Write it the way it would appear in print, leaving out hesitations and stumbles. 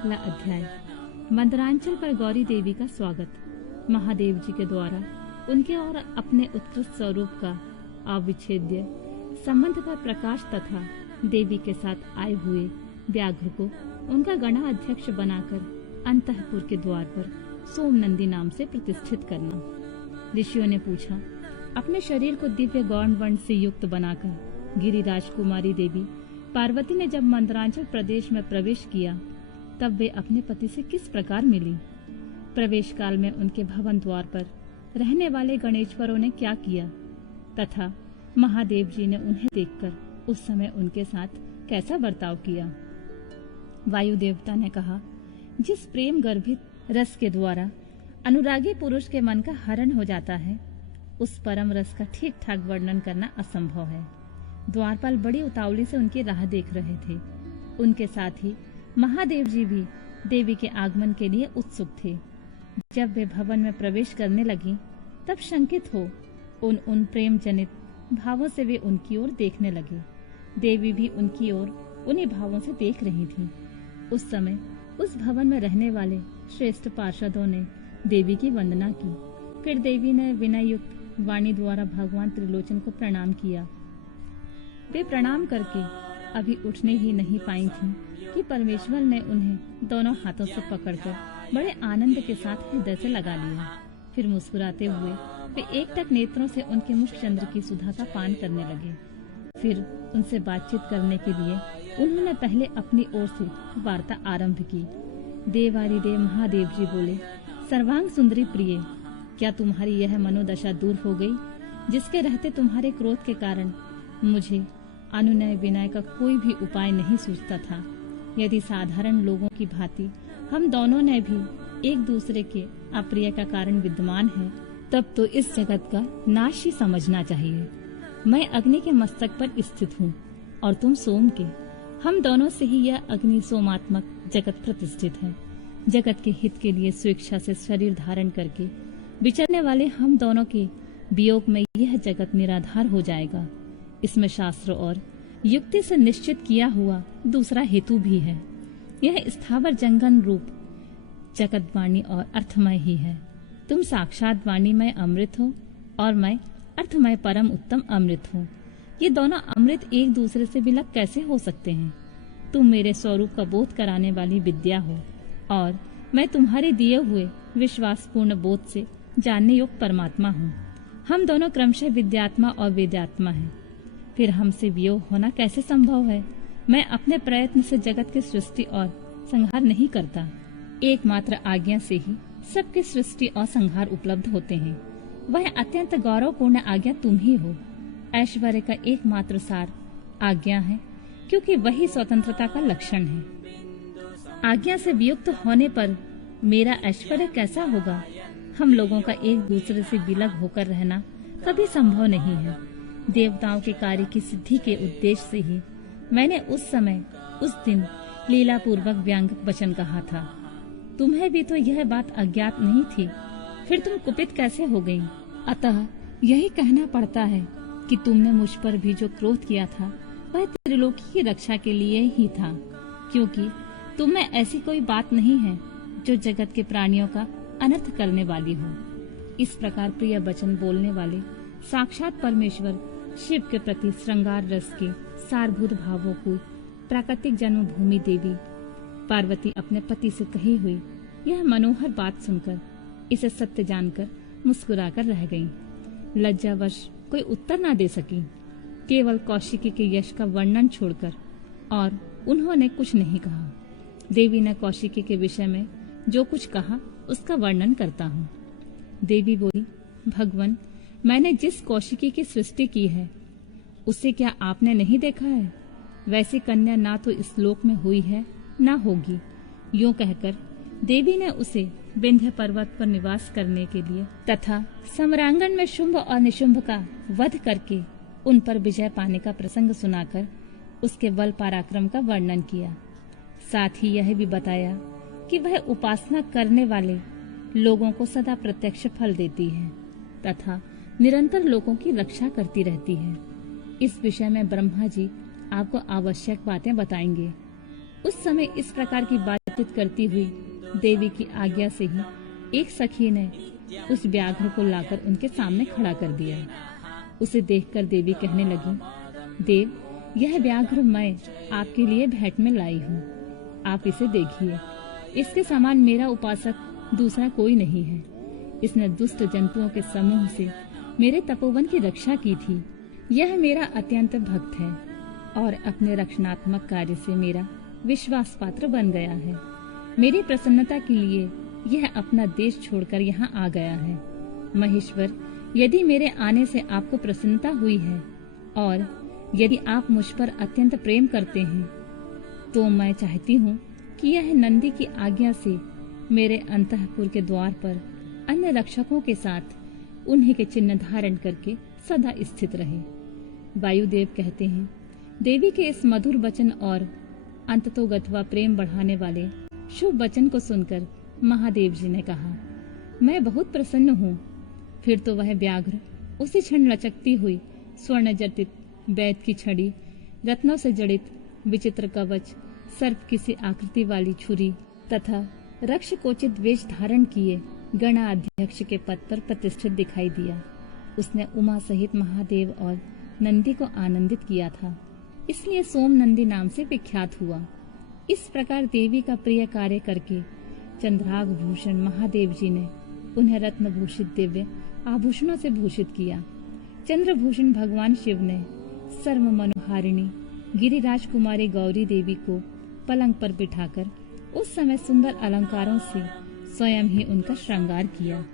अगला अध्याय। मंदरांचल पर गौरी देवी का स्वागत। महादेव जी के द्वारा उनके और अपने उत्कृष्ट स्वरूप का अविच्छेद्य संबंध पर प्रकाश तथा देवी के साथ आए हुए व्याघ्र को उनका गणा अध्यक्ष बनाकर अंतःपुर के द्वार पर सोमनंदी नाम से प्रतिष्ठित करना। ऋषियों ने पूछा, अपने शरीर को दिव्य गौण वर्ण से युक्त बनाकर गिरिराज कुमारी देवी पार्वती ने जब मंदरांचल प्रदेश में प्रवेश किया तब वे अपने पति से किस प्रकार मिली? प्रवेश काल में उनके भवन द्वार पर रहने वाले गणेश्वरों ने क्या किया तथा महादेव जी ने उन्हें देखकर उस समय उनके साथ कैसा बर्ताव किया? वायु देवता ने कहा, जिस प्रेम गर्भित रस के द्वारा अनुरागी पुरुष के मन का हरण हो जाता है, उस परम रस का ठीक ठाक वर्णन करना असंभव है। द्वारपाल बड़ी उतावली से उनकी राह देख रहे थे। उनके साथ ही महादेव जी भी देवी के आगमन के लिए उत्सुक थे। जब वे भवन में प्रवेश करने लगी तब शंकित हो उन प्रेम जनित भावों से वे उनकी ओर देखने लगे। देवी भी उनकी ओर उन्हीं भावों से देख रही थी। उस समय उस भवन में रहने वाले श्रेष्ठ पार्षदों ने देवी की वंदना की। फिर देवी ने विनय युक्त वाणी द्वारा भगवान त्रिलोचन को प्रणाम किया। वे प्रणाम करके अभी उठने ही नहीं पाई थीं कि परमेश्वर ने उन्हें दोनों हाथों से पकड़कर बड़े आनंद के साथ हृदय से लगा लिया। फिर मुस्कुराते हुए वे एकटक नेत्रों से उनके मुख चंद्र की सुधा का पान करने लगे। फिर उनसे बातचीत करने के लिए उन्होंने पहले अपनी ओर से वार्ता आरंभ की। देवादिदेव महादेव जी बोले, सर्वांग सुंदरी प्रिय, क्या तुम्हारी यह मनोदशा दूर हो गई जिसके रहते तुम्हारे क्रोध के कारण मुझे अनुनय विनय का कोई भी उपाय नहीं सूझता था? यदि साधारण लोगों की भांति हम दोनों ने भी एक दूसरे के अप्रिय का कारण विद्यमान है, तब तो इस जगत का नाश ही समझना चाहिए। मैं अग्नि के मस्तक पर स्थित हूँ और तुम सोम के। हम दोनों से ही यह अग्नि सोमात्मक जगत प्रतिष्ठित है। जगत के हित के लिए स्वेच्छा से शरीर धारण करके विचरने वाले हम दोनों के वियोग में यह जगत निराधार हो जाएगा। इसमें शास्त्र और युक्ति से निश्चित किया हुआ दूसरा हेतु भी है। यह स्थावर जंगम रूप जगत वाणी और अर्थमय ही है। तुम साक्षात वाणीमय अमृत हो और मैं अर्थमय परम उत्तम अमृत हूँ। ये दोनों अमृत एक दूसरे से विलग कैसे हो सकते हैं? तुम मेरे स्वरूप का बोध कराने वाली विद्या हो और मैं तुम्हारे दिए हुए विश्वासपूर्ण बोध से जानने योग्य परमात्मा हूँ। हम दोनों क्रमशः विद्यात्मा और वेदात्मा हैं। फिर हमसे वियोग होना कैसे संभव है? मैं अपने प्रयत्न से जगत की सृष्टि और संहार नहीं करता। एकमात्र आज्ञा से ही सबकी सृष्टि और संहार उपलब्ध होते हैं। वह अत्यंत गौरवपूर्ण आज्ञा तुम ही हो। ऐश्वर्य का एकमात्र सार आज्ञा है, क्योंकि वही स्वतंत्रता का लक्षण है। आज्ञा से वियुक्त होने पर मेरा ऐश्वर्य कैसा होगा? हम लोगों का एक दूसरे से विलग होकर रहना कभी संभव नहीं है। देवताओं के कार्य की सिद्धि के उद्देश्य से ही मैंने उस समय उस दिन लीला पूर्वक व्यंग वचन कहा था। तुम्हें भी तो यह बात अज्ञात नहीं थी, फिर तुम कुपित कैसे हो गई? अतः यही कहना पड़ता है कि तुमने मुझ पर भी जो क्रोध किया था वह त्रिलोकी की रक्षा के लिए ही था, क्योंकि तुम में ऐसी कोई बात नहीं है जो जगत के प्राणियों का अनर्थ करने वाली हो। इस प्रकार प्रिय वचन बोलने वाले साक्षात परमेश्वर शिव के प्रति श्रृंगार रस के सारभूत भावों को प्राकृतिक जन्मभूमि देवी पार्वती अपने पति से कही हुई यह मनोहर बात सुनकर इसे सत्य जानकर मुस्कुराकर रह गईं। लज्जावश कोई उत्तर न दे सकी, केवल कौशिकी के यश का वर्णन छोड़कर, और उन्होंने कुछ नहीं कहा। देवी ने कौशिकी के विषय में जो कुछ कहा उसका वर्णन करता हूँ। देवी बोली, भगवान, मैंने जिस कौशिकी की सृष्टि की है उसे क्या आपने नहीं देखा है? वैसी कन्या ना तो इस लोक में हुई है ना होगी। यूं कहकर देवी ने उसे विंध्य पर्वत पर निवास करने के लिए तथा सम्रांगण में शुंभ और निशुंभ का वध करके उन पर विजय पाने का प्रसंग सुनाकर उसके बल पराक्रम का वर्णन किया। साथ ही यह भी बताया कि वह उपासना करने वाले लोगों को सदा प्रत्यक्ष फल देती है तथा निरंतर लोगों की रक्षा करती रहती है। इस विषय में ब्रह्मा जी आपको आवश्यक बातें बताएंगे। उस समय इस प्रकार की बातचीत करती हुई देवी की आज्ञा से ही एक सखी ने उस व्याघ्र को लाकर उनके सामने खड़ा कर दिया। उसे देखकर देवी कहने लगी, देव, यह व्याघ्र मैं आपके लिए भेंट में लाई हूँ। आप इसे देखिए, इसके समान मेरा उपासक दूसरा कोई नहीं है। इसने दुष्ट जंतुओं के समूह से मेरे तपोवन की रक्षा की थी। यह मेरा अत्यंत भक्त है और अपने रक्षणात्मक कार्य से मेरा विश्वास पात्र बन गया है। मेरी प्रसन्नता के लिए यह अपना देश छोड़कर यहाँ आ गया है। महेश्वर, यदि मेरे आने से आपको प्रसन्नता हुई है और यदि आप मुझ पर अत्यंत प्रेम करते हैं, तो मैं चाहती हूँ कि यह नंदी की आज्ञा से मेरे अंतःपुर के द्वार पर अन्य रक्षकों के साथ उन्हीं के चिन्ह धारण करके सदा स्थित रहे। वायुदेव कहते हैं, देवी के इस मधुर वचन और अंततोगत्वा प्रेम बढ़ाने वाले शुभ वचन को सुनकर महादेव जी ने कहा, मैं बहुत प्रसन्न हूँ। फिर तो वह व्याघ्र उसी क्षण लचकती हुई स्वर्ण जटित वैद की छड़ी, रत्नों से जड़ित विचित्र कवच, सर्प किसी आकृति वाली छुरी तथा रक्ष कोचित वेश धारण किए गणाध्यक्ष के पद पर प्रतिष्ठित दिखाई दिया। उसने उमा सहित महादेव और नंदी को आनंदित किया था, इसलिए सोम नंदी नाम से विख्यात हुआ। इस प्रकार देवी का प्रिय कार्य करके चंद्राग भूषण महादेव जी ने उन्हें रत्न भूषित दिव्य आभूषणों से भूषित किया। चंद्रभूषण भगवान शिव ने सर्व मनोहारिणी गिरिराज कुमारी गौरी देवी को पलंग पर बिठाकर उस समय सुंदर अलंकारों से स्वयं ही उनका श्रृंगार किया।